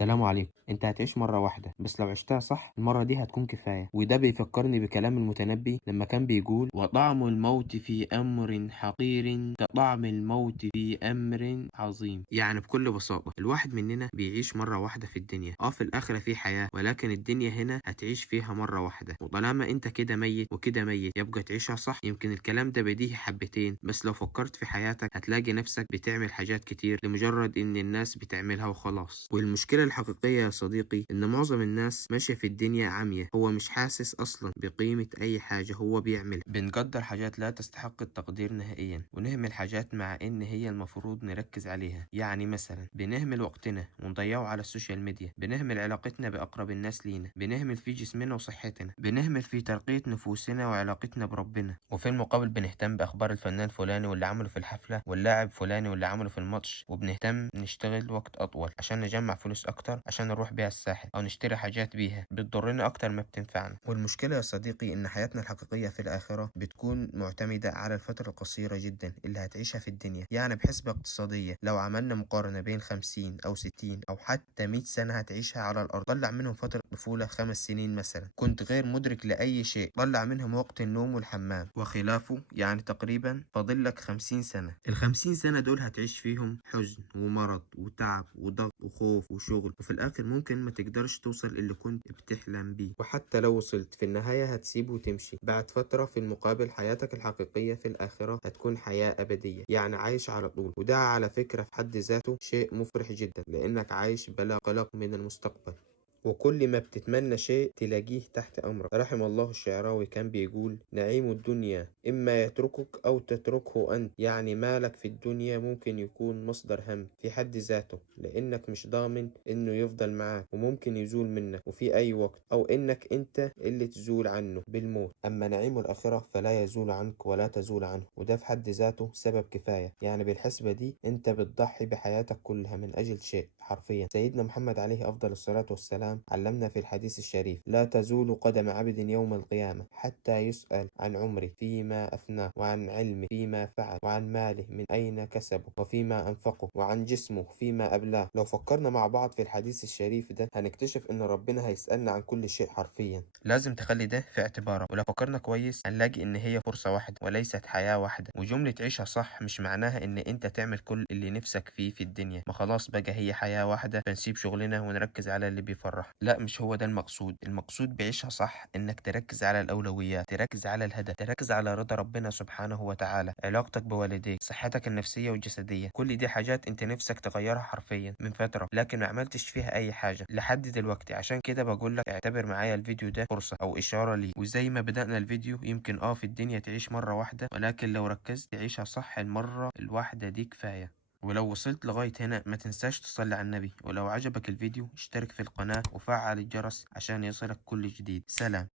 السلام عليكم. انت هتعيش مرة واحدة، بس لو عشتها صح المرة دي هتكون كفاية. وده بيفكرني بكلام المتنبي لما كان بيقول: وطعم الموت في أمر حقير كطعم الموت في أمر عظيم. يعني بكل بساطة الواحد مننا بيعيش مرة واحدة في الدنيا. في الآخرة في حياة، ولكن الدنيا هنا هتعيش فيها مرة واحدة. وطالما انت كده ميت وكده ميت يبقى تعيشها صح. يمكن الكلام ده بديهي حبتين، بس لو فكرت في حياتك هتلاقي نفسك بتعمل حاجات كتير لمجرد ان الناس بتعملها وخلاص. والمشكلة الحقيقية يا صديقي إن معظم الناس ماشية في الدنيا عمية. هو مش حاسس أصلا بقيمة أي حاجة هو بيعملها. بنقدر حاجات لا تستحق التقدير نهائيا، ونهمل حاجات مع إن هي المفروض نركز عليها. يعني مثلا بنهمل وقتنا ونضيعه على السوشيال ميديا، بنهمل علاقتنا بأقرب الناس لينا، بنهمل في جسمنا وصحتنا، بنهمل في ترقية نفوسنا وعلاقتنا بربنا. وفي المقابل بنهتم بأخبار الفنان فلاني واللي عمله في الحفلة، واللاعب فلاني واللي عمله في الماتش، وبنهتم نشتغل وقت أطول عشان نجمع فلوس أكتر عشان نروح بيها الساحل أو نشتري حاجات بيها بتضرنا أكتر ما بتنفعنا. والمشكلة يا صديقي إن حياتنا الحقيقية في الآخرة بتكون معتمدة على الفترة القصيرة جدا اللي هتعيشها في الدنيا. يعني بحسبة اقتصادية لو عملنا مقارنة بين 50 أو 60 أو حتى 100 سنة هتعيشها على الأرض، طلع منهم فترة طفولة 5 سنين مثلا كنت غير مدرك لأي شيء، طلع منهم وقت النوم والحمام وخلافه، يعني تقريبا فاضلك 50 سنة. ال50 سنة دول هتعيش فيهم حزن ومرض وتعب وضغط وخوف وشغل، وفي الآخر ممكن ما تقدرش توصل اللي كنت بتحلم بيه. وحتى لو وصلت في النهاية هتسيبه وتمشي بعد فترة. في المقابل حياتك الحقيقية في الآخرة هتكون حياة أبدية، يعني عايش على طول. وده على فكرة في حد ذاته شيء مفرح جدا، لأنك عايش بلا قلق من المستقبل، وكل ما بتتمنى شيء تلاقيه تحت أمرك. رحم الله الشعراوي كان بيقول: نعيم الدنيا إما يتركك أو تتركه أنت. يعني مالك في الدنيا ممكن يكون مصدر هم في حد ذاته، لأنك مش ضامن إنه يفضل معاك، وممكن يزول منك وفي أي وقت، أو إنك أنت اللي تزول عنه بالموت. أما نعيم الآخرة فلا يزول عنك ولا تزول عنه، وده في حد ذاته سبب كفاية. يعني بالحسبة دي أنت بتضحي بحياتك كلها من أجل شيء. حرفيا سيدنا محمد عليه أفضل الصلاة والسلام علمنا في الحديث الشريف: لا تزول قدم عبد يوم القيامة حتى يسأل عن عمره فيما أفناه، وعن علمه فيما فعل، وعن ماله من أين كسبه وفيما أنفقه، وعن جسمه فيما أبلاه. لو فكرنا مع بعض في الحديث الشريف ده هنكتشف إن ربنا هيسألنا عن كل شيء حرفيا. لازم تخلي ده في اعتبارك. ولو فكرنا كويس هنلاقي إن هي فرصة واحدة وليست حياة واحدة. وجملة عيشها صح مش معناها إن أنت تعمل كل اللي نفسك فيه في الدنيا. ما خلاص بقى هي حياة واحدة فنسيب شغلنا ونركز على اللي بيفرح. لا، مش هو ده المقصود. المقصود بعيشها صح إنك تركز على الأولويات، تركز على الهدف، تركز على رضا ربنا سبحانه وتعالى، علاقتك بوالديك، صحتك النفسية والجسدية. كل دي حاجات أنت نفسك تغيرها حرفيا من فترة، لكن ما عملتش فيها أي حاجة لحد دلوقتي. عشان كده بقول لك اعتبر معايا الفيديو ده فرصة أو إشارة لي. وزي ما بدأنا الفيديو، يمكن في الدنيا تعيش مرة واحدة، ولكن لو ركزت تعيشها صح المرة الواحدة دي كفاية. ولو وصلت لغاية هنا ما تنساش تصلي على النبي. ولو عجبك الفيديو اشترك في القناة وفعل الجرس عشان يصلك كل جديد. سلام.